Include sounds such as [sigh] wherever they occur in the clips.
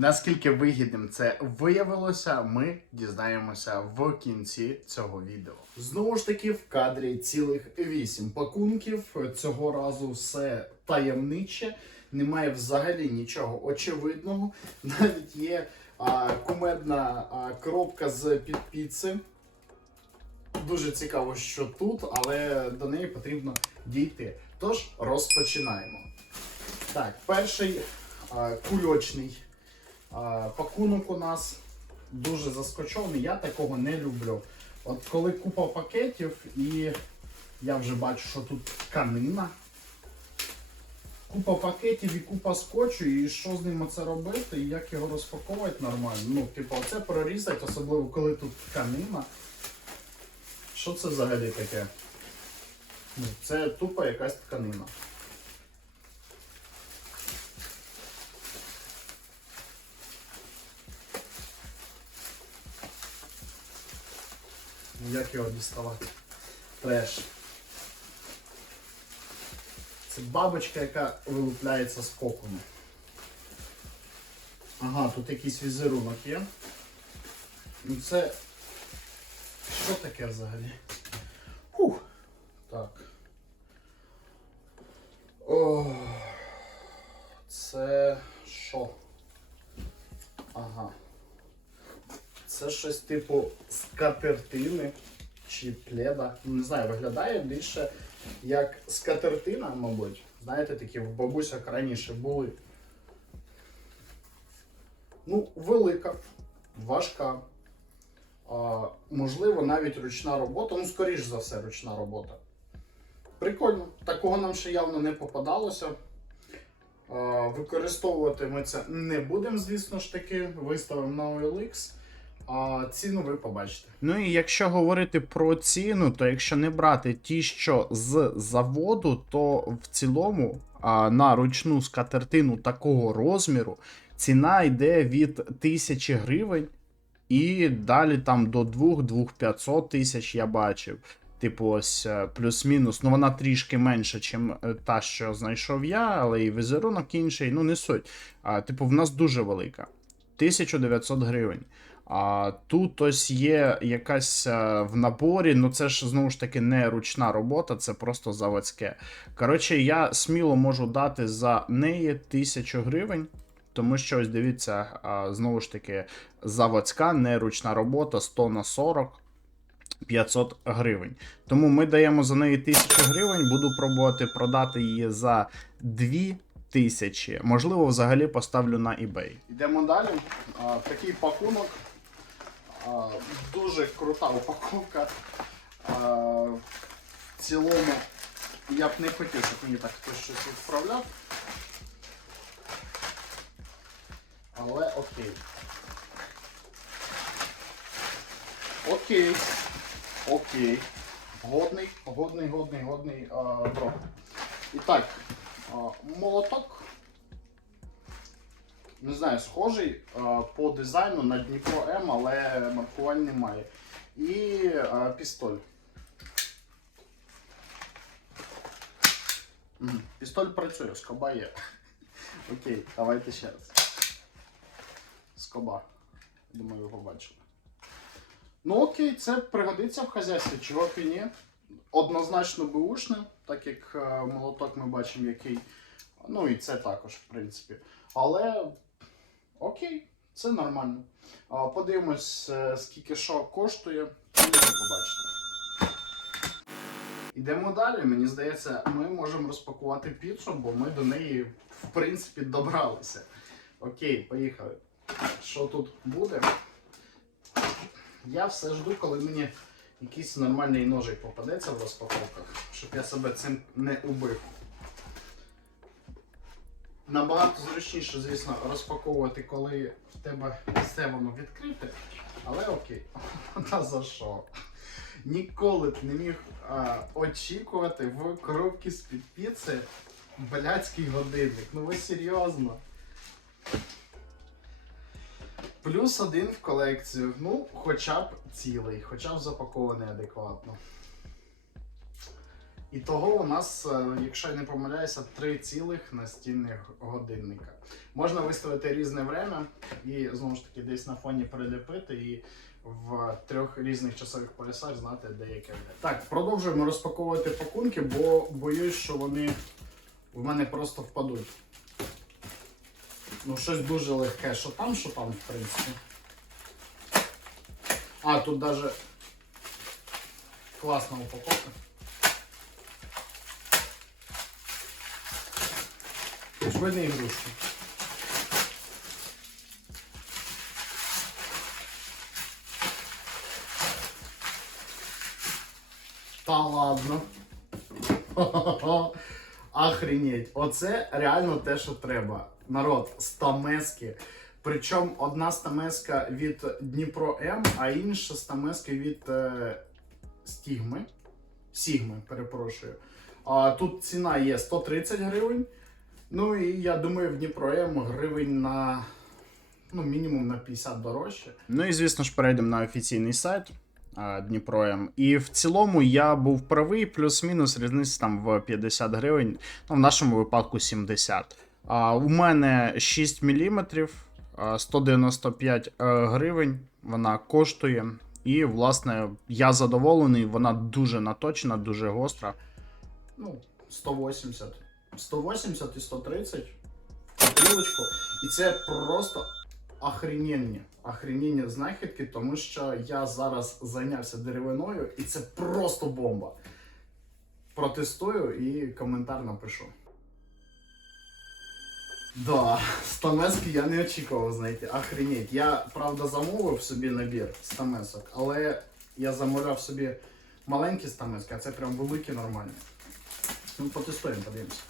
Наскільки вигідним це виявилося, ми дізнаємося в кінці цього відео. Знову ж таки, в кадрі цілих вісім пакунків. Цього разу все таємниче, немає взагалі нічого очевидного. Навіть є а, кумедна а, коробка з під піци. Дуже цікаво, що тут, але до неї потрібно дійти. Тож розпочинаємо. Так, перший а, кульочний пакунок у нас дуже заскочований. Я такого не люблю. От коли купа пакетів, і я вже бачу, що тут тканина. Купа пакетів і купа скотчу, і що з ним це робити, і як його розпаковувати нормально. Ну, типу, це прорізати, особливо коли тут тканина. Що це взагалі таке? Ну, Це тупо якась тканина. Як його діставати? Треш. Це бабочка, яка вилупляється з кокону. Ага, тут якийсь візерунок є. Ну це. Що таке взагалі? Фух. Так. О, це що? Ага. Щось типу скатертини чи пледа. Ну, Не знаю, виглядає більше як скатертина, мабуть. Знаєте, такі в бабусях раніше були. Ну, велика, важка. А, можливо, навіть ручна робота. Ну, скоріш за все, ручна робота. Прикольно. Такого нам ще явно не попадалося. Використовувати ми це не будемо, звісно ж таки. Виставимо на OLX. А ціну ви побачите. Ну і якщо говорити про ціну, то якщо не брати ті, що з заводу, то в цілому а, на ручну скатертину такого розміру ціна йде від 1000 гривень і далі там до 2-2500 тисяч я бачив. Типу, ось е, плюс-мінус. Ну вона трішки менша, ніж та, що знайшов я, але і візерунок інший, ну не суть. А, типу, в нас дуже велика. 1900 гривень. А тут ось є якась е, в наборі, ну це ж знову ж таки не ручна робота, це просто заводське. Коротше, я сміло можу дати за неї 1000 гривень. Тому що ось дивіться, а, знову ж таки, заводська, не ручна робота 100 на 40 500 гривень. Тому ми даємо за неї 1000 гривень, буду пробувати продати її за 2000. Можливо, взагалі поставлю на eBay. Йдемо далі. А, такий пакунок. Дуже крута упаковка. В цілому я б не хотів, щоб мені так хтось щось відправляв. Але окей. Окей. Окей. Годний, годний, годний, годний дроб. І так, молоток. Не знаю, схожий по дизайну на Дніпро М, але маркувань немає. І пістоль. Пістоль працює, скоба є. [laughs] Окей, давайте ще раз. Скоба. Думаю, ви побачили. Ну окей, це пригодиться в хазяйстві, чого б і ні. Однозначно беушне, так як е, молоток ми бачимо, який. Ну і це також, в принципі. Але окей, це нормально. Подивимось, е, скільки що коштує, і побачите. Йдемо далі. Мені здається, ми можемо розпакувати піцу, бо ми до неї, в принципі, добралися. Окей, поїхали. Що тут буде? Я все жду, коли мені якийсь нормальний ножик попадеться в розпаковках, щоб я себе цим не убив. Набагато зручніше, звісно, розпаковувати, коли в тебе все воно відкрите, але окей. [laughs] Та за що? Ніколи б не міг а, очікувати в коробці з-під піци блядський годинник. Ну ви серйозно? Плюс один в колекцію. Ну, хоча б цілий, хоча б запакований адекватно. І того у нас, е, якщо я не помиляюся, три цілих настільних годинника. Можна виставити різне время і знову ж таки десь на фоні приліпити і в трьох різних часових поясах знати деяке. Так, продовжуємо розпаковувати пакунки, бо боюсь, що вони в мене просто впадуть. Ну, щось дуже легке, що там, що там, в принципі. А, тут даже класна упаковка. Швидні ігрушки. Та ладно. [laughs] Охренеть. Оце реально те, що треба. Народ, стамески. Причому одна стамеска від Дніпро М, а інша стамеска від е, Стігми. Сігми, перепрошую. А, тут ціна є 130 гривень. Ну і я думаю, в Дніпро М гривень на ну, мінімум на 50 дорожче. Ну і звісно ж перейдемо на офіційний сайт. а, Дніпро М. І в цілому я був правий, плюс-мінус різниця там в 50 гривень, ну в нашому випадку 70. А, у мене 6 мм, 195 е, гривень вона коштує. І, власне, я задоволений, вона дуже наточена, дуже гостра. Ну, 180. 180 і 130 копілочку. І це просто охрененні, охрененні знахідки, тому що я зараз зайнявся деревиною, і це просто бомба. Протестую і коментар напишу. Да, стамески я не очікував знайти. Охренеть. Я, правда, замовив собі набір стамесок, але я замовляв собі маленькі стамески, а це прям великі нормальні. Ну, потестуємо, подивимося.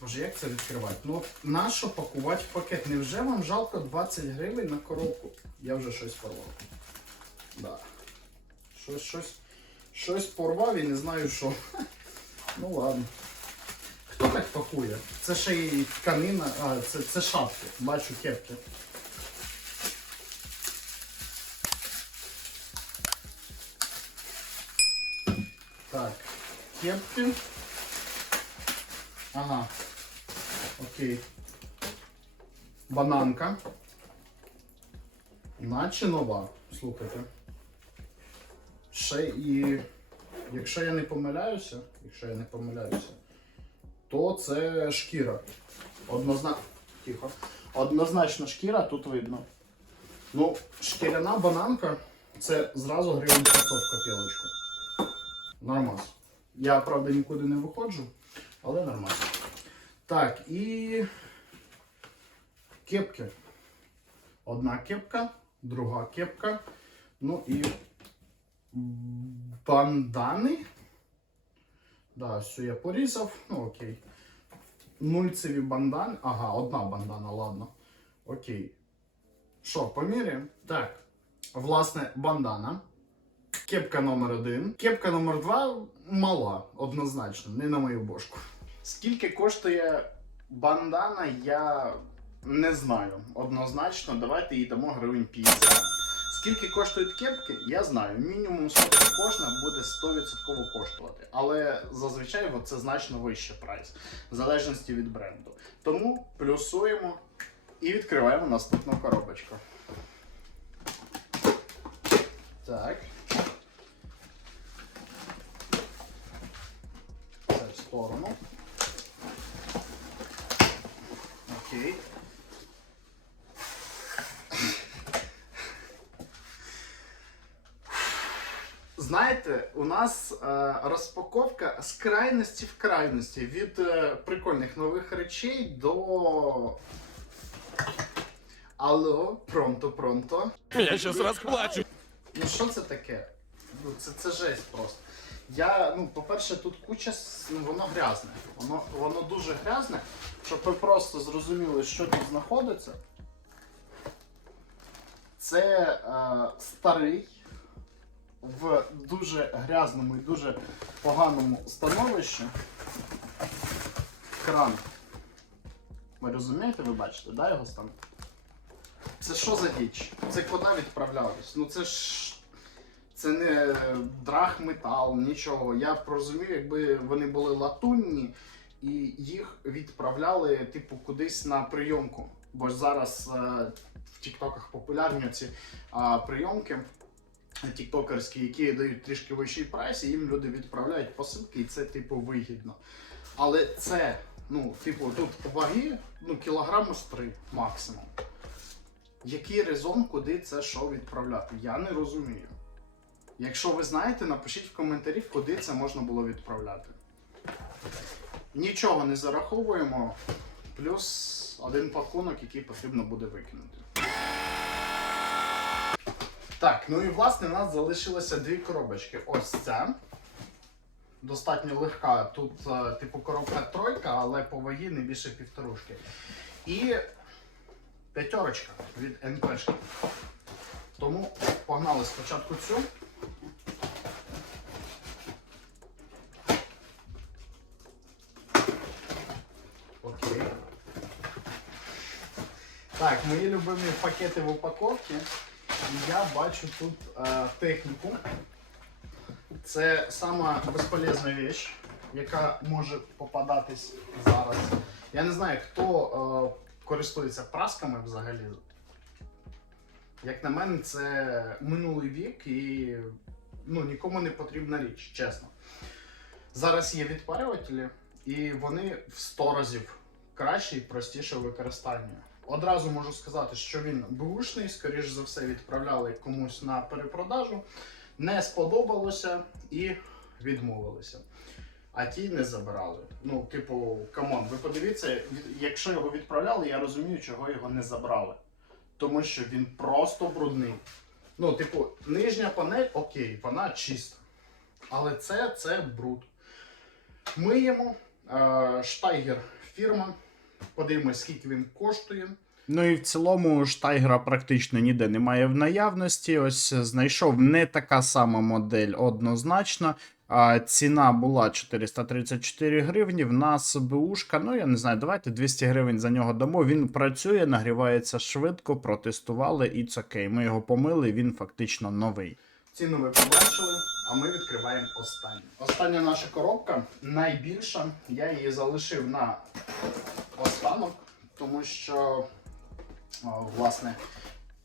Боже, як це відкривати? Ну, нащо пакувати в пакет? Невже вам жалко 20 гривень на коробку? Я вже щось порвав. Да. Щось, щось, щось порвав і не знаю що. [laughs] Ну ладно. Хто так пакує? Це ще й тканина, а, це, це шапки. Бачу кепки. Так, кепки. Ага. Окей. Бананка. Наче нова. Слухайте. Ще і. Якщо я не помиляюся, якщо я не помиляюся, то це шкіра. Однозначно. Тихо. Однозначно шкіра, тут видно. Ну, шкіряна бананка це зразу гривень 500 в копілочку. Нормас. Я, правда, нікуди не виходжу, але нормально. Так, і кепки. Одна кепка, друга кепка. Ну і бандани. Да, все я порізав. Ну окей. Нульцеві бандани. Ага, одна бандана, ладно. Окей. Що, поміряємо? Так. Власне, бандана. Кепка номер один. Кепка номер два мала, однозначно, не на мою бошку. Скільки коштує бандана, я не знаю. Однозначно, давайте їй дамо гривень 50. Скільки коштують кепки, я знаю. Мінімум 100 кожна буде 100% коштувати. Але зазвичай це значно вищий прайс, в залежності від бренду. Тому плюсуємо і відкриваємо наступну коробочку. Так. Це в сторону. Окей. Знаєте, у нас е, розпаковка з крайності в крайності від е, прикольних нових речей до. Алло, пронто, пронто. Я сейчас расплачу. Ну що це таке? Ну, це, це жесть просто. Я, ну, по-перше, тут куча, ну, воно грязне. Воно, воно дуже грязне, щоб ви просто зрозуміли, що тут знаходиться. Це е, старий в дуже грязному і дуже поганому становищі кран. Ви розумієте, ви бачите, да, його стан? Це що за діч? Це куди відправлялись? Ну це ж. Це не драгметал, нічого. Я б розумів, якби вони були латунні і їх відправляли, типу, кудись на прийомку. Бо ж зараз е, в Тіктоках популярні ці а, прийомки тіктокерські, які дають трішки вищий прайс, і їм люди відправляють посилки, і це типу вигідно. Але це, ну, типу, тут ваги, ну, кілограму з три максимум. Який резон, куди це що відправляти? Я не розумію. Якщо ви знаєте, напишіть в коментарі, куди це можна було відправляти. Нічого не зараховуємо, плюс один пакунок, який потрібно буде викинути. Так, ну і власне у нас залишилося дві коробочки. Ось ця. Достатньо легка. Тут, е, типу, коробка тройка, але по вагі не більше півторушки. І п'ятерочка від НПшки. Тому погнали спочатку цю. Окей. Так, мої любимі пакети в упаковці. Я бачу тут е, техніку. Це сама безполезна річ, яка може попадатись зараз. Я не знаю, хто е, користується прасками взагалі. Як на мене, це минулий вік і ну, нікому не потрібна річ, чесно. Зараз є відпарювателі, і вони в 100 разів краще і простіше в використанні. Одразу можу сказати, що він бушний, скоріш за все, відправляли комусь на перепродажу. Не сподобалося і відмовилися. А ті не забирали. Ну, типу, камон, ви подивіться, якщо його відправляли, я розумію, чого його не забрали. Тому що він просто брудний. Ну, типу, нижня панель, окей, вона чиста. Але це, це бруд. Миємо. Е, Штайгер фірма. Подивимось, скільки він коштує. Ну і в цілому штайгера практично ніде немає в наявності. Ось знайшов не така сама модель однозначно. А ціна була 434 гривні. В нас БУшка, ну я не знаю, давайте 200 гривень за нього дамо. Він працює, нагрівається швидко, протестували і це окей. Ми його помили, він фактично новий. Ціну ви побачили, а ми відкриваємо останню. Остання наша коробка найбільша. Я її залишив на останок, тому що, о, власне,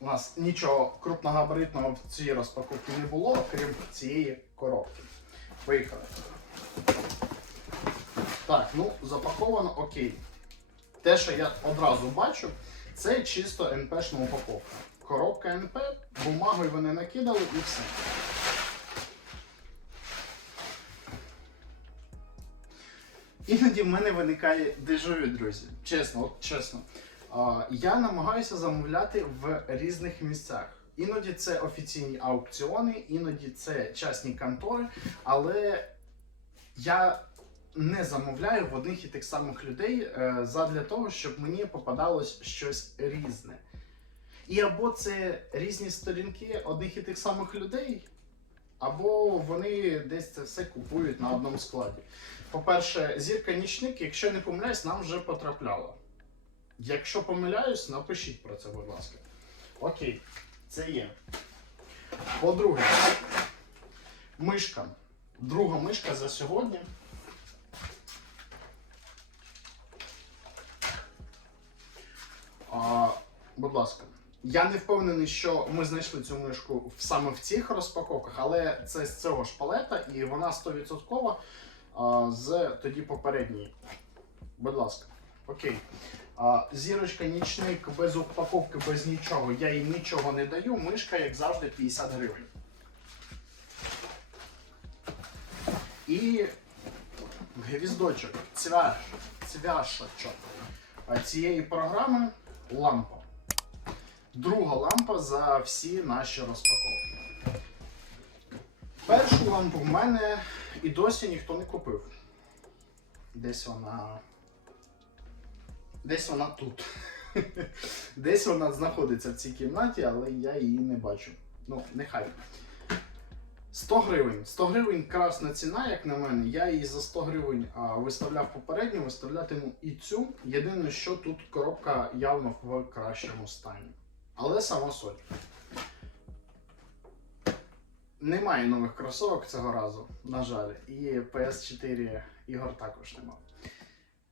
у нас нічого крупногабаритного в цій розпаковці не було, крім цієї коробки. Поїхали. Так, ну запаковано окей. Те, що я одразу бачу, це чисто НПшна упаковка. Коробка НП, бумагою вони накидали і все. Іноді в мене виникає дежавю, друзі. Чесно, от чесно. Я намагаюся замовляти в різних місцях. Іноді це офіційні аукціони, іноді це частні контори, але я не замовляю в одних і тих самих людей е, задля того, щоб мені попадалось щось різне. І або це різні сторінки одних і тих самих людей, або вони десь це все купують на одному складі. По-перше, зірка нічник, якщо не помиляюсь, нам вже потрапляла. Якщо помиляюсь, напишіть про це, будь ласка. Окей, це є. По-друге, мишка. Друга мишка за сьогодні. А, будь ласка. Я не впевнений, що ми знайшли цю мишку саме в цих розпаковках, але це з цього шпалета, і вона 100% з тоді попередньої. Будь ласка. Окей. Зірочка нічник без упаковки, без нічого. Я їй нічого не даю. Мишка, як завжди, 50 гривень. І гвіздочок, цвяш, цвяшочок цієї програми лампа. Друга лампа за всі наші розпаковки. Першу лампу в мене і досі ніхто не купив. Десь вона. Десь вона тут. [laughs] Десь вона знаходиться в цій кімнаті, але я її не бачу. Ну, нехай. 100 гривень. 100 гривень красна ціна, як на мене. Я її за 100 гривень а, виставляв попередньо, виставлятиму і цю. Єдине, що тут коробка явно в кращому стані. Але сама суть. Немає нових кросовок цього разу, на жаль. І PS4 ігор також немає.